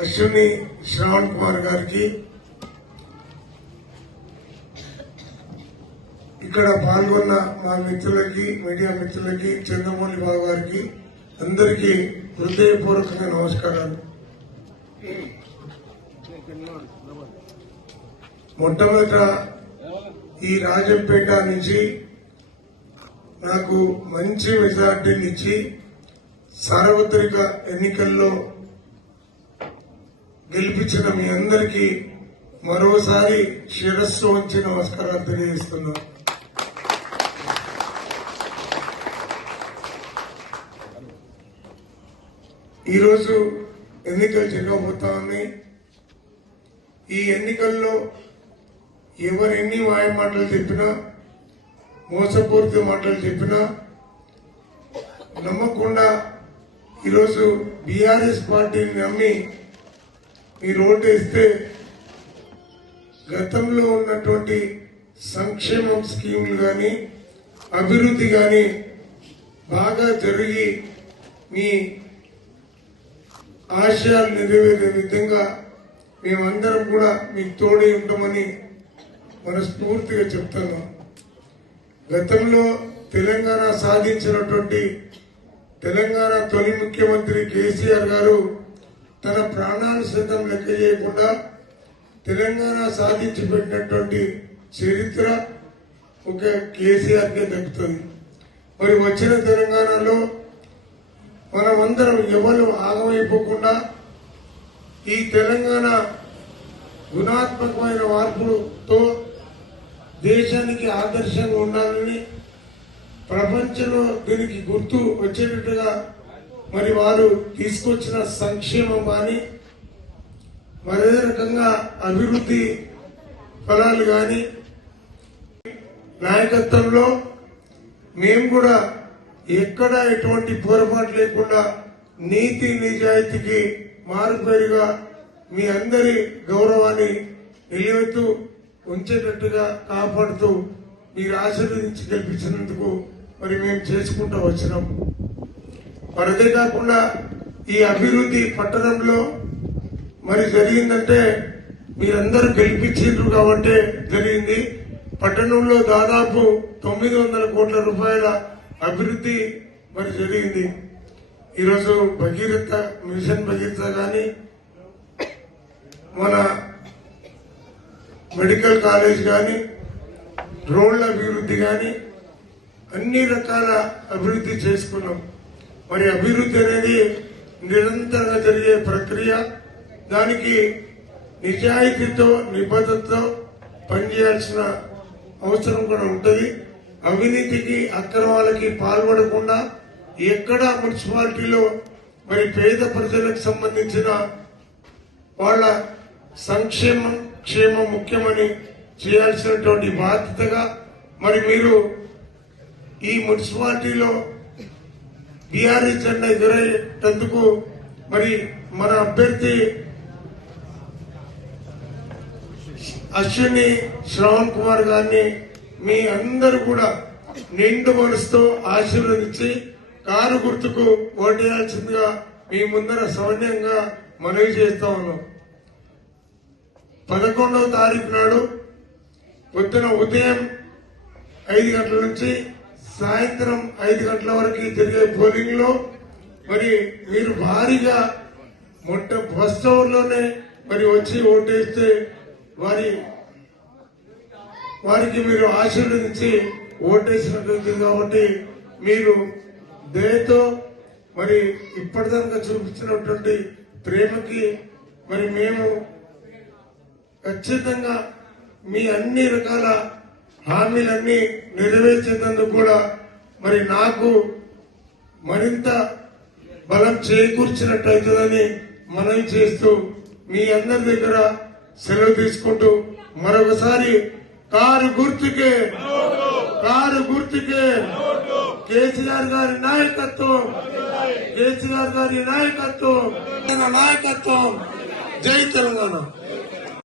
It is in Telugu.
అశ్విని శ్రవణ్ కుమార్ గారికి ఇక్కడ పాల్గొన్న మా మిత్రులకి మీడియా మిత్రులకి చంద్రమౌళి బాబు గారికి అందరికీ హృదయపూర్వకంగా నమస్కారాలు. మొట్టమొదట ఈ రాజంపేట నుంచి నాకు మంచి మెజార్టీని ఇచ్చి సార్వత్రిక ఎన్నికల్లో గెలిపించిన మీ అందరికీ మరోసారి శిరస్సు వచ్చి నమస్కారాలు తెలియజేస్తున్నా. ఈరోజు ఎన్నికలు జరగబోతా ఉన్నాయి. ఈ ఎన్నికల్లో ఎవరెన్ని ఎన్ని మాటలు చెప్పినా మోసపూరిత మాటలు చెప్పినా నమ్మకుండా ఈరోజు బీఆర్ఎస్ పార్టీని నమ్మి మీరు ఓటేస్తే గతంలో ఉన్నటువంటి సంక్షేమం స్కీములు కానీ అభివృద్ధి కానీ బాగా జరిగి మీ ఆశయాలు నెరవేరే విధంగా మేమందరం కూడా మీకు తోడే ఉంటామని మనస్ఫూర్తిగా చెప్తున్నాం. గతంలో తెలంగాణ సాధించినటువంటి తెలంగాణ తొలి ముఖ్యమంత్రి కేసీఆర్ గారు తన ప్రాణాలు సైతం లెక్క చేయకుండా తెలంగాణ సాధించి పెట్టినటువంటి చరిత్ర ఒక కేసీఆర్ కే దక్కుతుంది. మరి వచ్చిన తెలంగాణలో మనమందరం ఎవరు ఆగమైపోకుండా ఈ తెలంగాణ గుణాత్మకమైన మార్పులతో దేశానికి ఆదర్శంగా ఉండాలని ప్రపంచంలో దీనికి గుర్తు వచ్చేటట్టుగా మరి వారు తీసుకొచ్చిన సంక్షేమం కానీ మరే రకంగా అభివృద్ధి ఫలాలు కానీ నాయకత్వంలో మేము కూడా ఎక్కడ ఎటువంటి పొరపాటు లేకుండా నీతి నిజాయితీకి మారుపేరుగా మీ అందరి గౌరవాన్ని నిలబెత్తు ఉంచేటట్టుగా కాపాడుతూ మీరు ఆశీర్వదించి కల్పించినందుకు మరి మేము చేసుకుంటూ వచ్చినాం. మరి అదే కాకుండా ఈ అభివృద్ధి పట్టణంలో మరి జరిగిందంటే మీరందరూ గెలిపించారు కాబట్టి జరిగింది. పట్టణంలో దాదాపు తొమ్మిది వందల కోట్ల రూపాయల అభివృద్ధి మరి జరిగింది. ఈరోజు భగీరథ మిషన్ భగీరథ కానీ మన మెడికల్ కాలేజ్ కానీ రోడ్ల అభివృద్ధి కానీ అన్ని రకాల అభివృద్ధి చేసుకున్నాం. మరి అభివృద్ధి అనేది నిరంతరంగా జరిగే ప్రక్రియ. దానికి నిజాయితీతో నిబద్ధతతో పనిచేయాల్సిన అవసరం కూడా ఉంటుంది. అవినీతికి అక్రమాలకి పాల్పడకుండా ఎక్కడ మున్సిపాలిటీలో మరి పేద ప్రజలకు సంబంధించిన వాళ్ళ సంక్షేమం క్షేమం ముఖ్యమని చేయాల్సినటువంటి బాధ్యతగా మరి మీరు ఈ మున్సిపాలిటీలో బీఆర్ఈ జెండా ఎదురయ్యేటందుకు మరి మన అభ్యర్థి అశ్విని శ్రవణ్ కుమార్ గారిని మీ అందరూ కూడా నిండు మనసుతో ఆశీర్వదించి కారు గుర్తుకు ఓటేయాల్సిందిగా మీ ముందర సౌన్యంగా మనవి చేస్తా ఉన్నాం. పదకొండవ తారీఖు నాడు పొద్దున ఉదయం ఐదు గంటల నుంచి సాయంత్రం ఐదు గంటల వరకు జరిగే పోలింగ్లో మరి మీరు భారీగా మొట్ట ఫస్ట్ అవర్లోనే మరి వచ్చి ఓటేస్తే వారి వారికి మీరు ఆశీర్వదించి ఓటేసినట్టుంది కాబట్టి మీరు దయతో మరి ఇప్పటిదాకా చూపించినటువంటి ప్రేమకి మరి మేము ఖచ్చితంగా మీ అన్ని రకాల హామీలన్నీ నెరవేర్చేందుకు కూడా మరి నాకు మరింత బలం చేకూర్చినట్టయితుందని మనవి చేస్తూ మీ అందరి దగ్గర సెలవు తీసుకుంటూ మరొకసారి కారు గుర్తుకే కారు గుర్తుకే కేసీఆర్ గారి నాయకత్వం కేసీఆర్ గారి నాయకత్వం నాయకత్వం. జై తెలంగాణ.